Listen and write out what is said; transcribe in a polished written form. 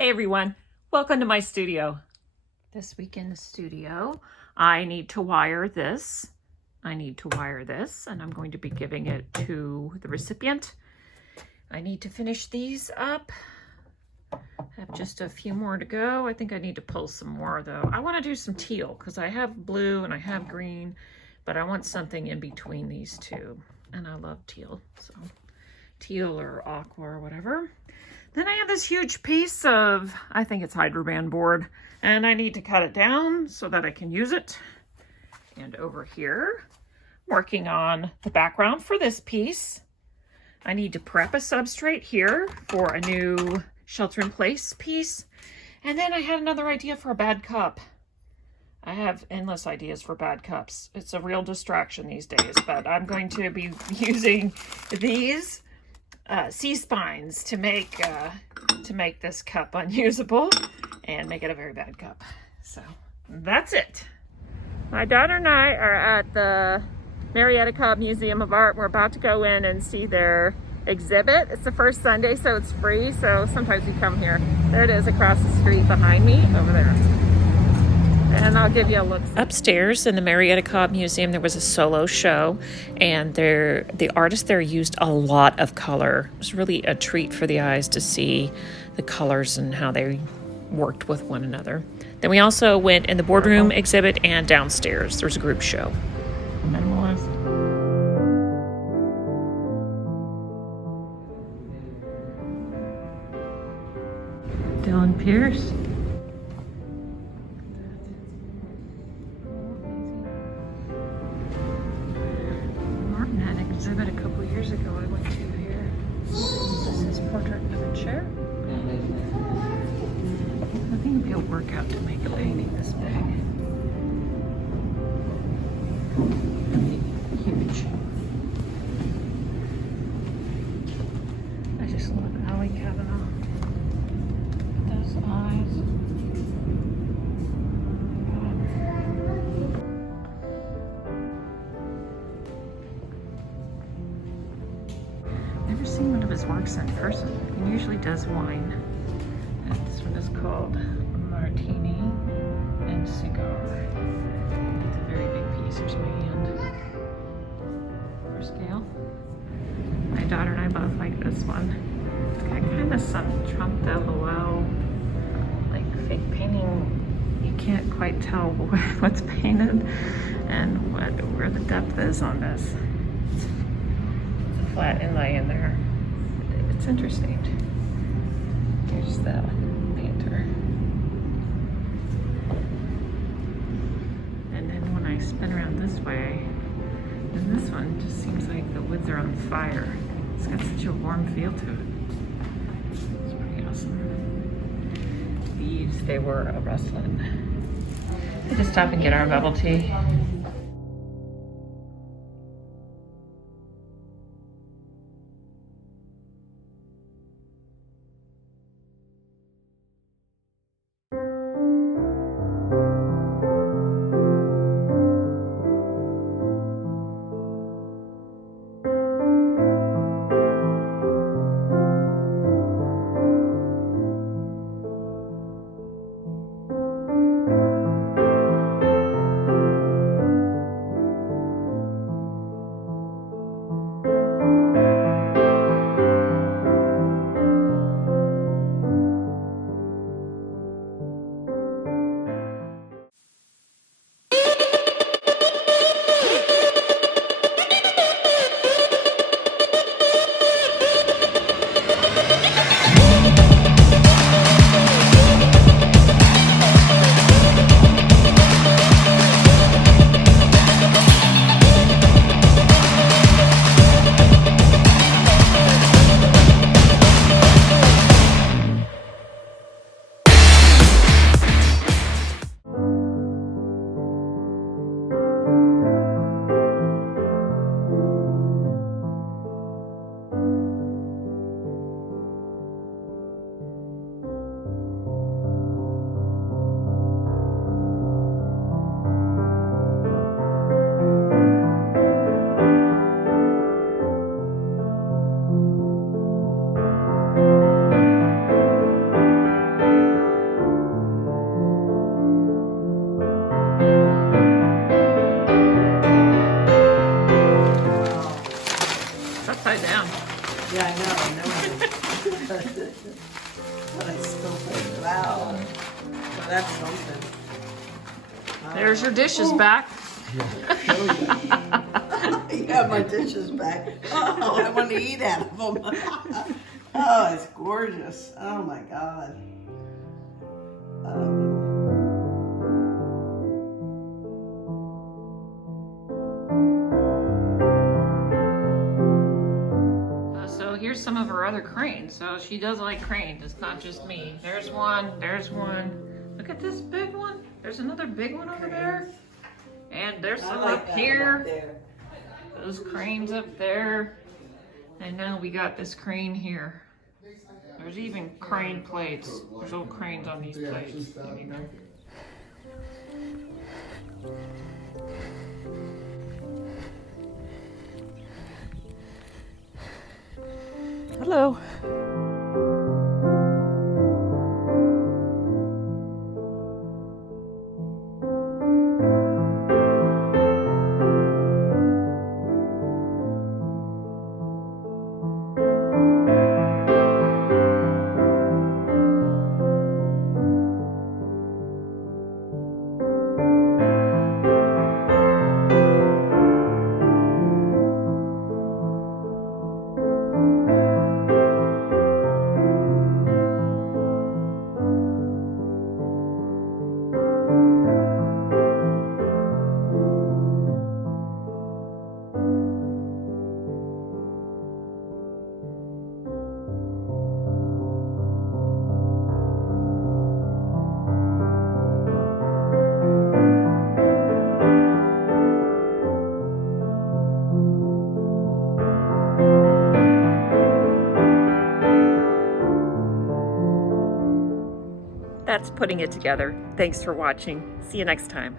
Hey everyone, welcome to my studio. This week in the studio, I need to wire this. And I'm going to be giving it to the recipient. I need to finish these up. I have just a few more to go. I think I need to pull some more though. I want to do some teal because I have blue and I have green, but I want something in between these two. And I love teal, so teal or aqua or whatever. Then I have this huge piece of, I think it's hydroband board, and I need to cut it down so that I can use it. And over here, working on the background for this piece. I need to prep a substrate here for a new shelter-in-place piece. And then I had another idea for a bad cup. I have endless ideas for bad cups. It's a real distraction these days, but I'm going to be using these C-spines to make this cup unusable and make it a very bad cup. So that's it. My daughter and I are at the Marietta Cobb Museum of Art. We're about to go in and see their exhibit. It's the first Sunday, so it's free. So sometimes we come here. There it is across the street behind me over there. And I'll give you a look. Upstairs in the Marietta Cobb Museum, there was a solo show, and the artist there used a lot of color. It was really a treat for the eyes to see the colors and how they worked with one another. Then we also went in the boardroom exhibit and downstairs. There was a group show. Minimalist. Dylan Pierce. Exhibit a couple years ago I went to here. This is his portrait of a chair. I think it'd be a workout to make a painting this big. I mean, huge. I just love Allie Kavanaugh. Those eyes. Never seen one of his works in person. He usually does wine. And this one is called Martini and Cigar. It's a very big piece. Here's my hand. For scale. My daughter and I both like this one. It's got kind of some Trump de Luau, like fake painting. You can't quite tell what's painted and where the depth is on this. Flat inlay in there. It's interesting. Here's the painter. And then when I spin around this way, then this one just seems like the woods are on fire. It's got such a warm feel to it. It's pretty awesome. These, they were a rustling. We just stop and get our bubble tea. But I still think, wow. Well, that's something. There's your dishes back. Yeah, my dishes back. Oh, I want to eat out of them. Oh, it's gorgeous. Oh my God. So here's some of her other cranes. So she does like cranes. It's not just me. There's one. There's one. Look at this big one. There's another big one over there. And there's some up here. Those cranes up there. And now we got this crane here. There's even crane plates. There's old cranes on these plates. There you go. Hello. That's putting it together. Thanks for watching. See you next time.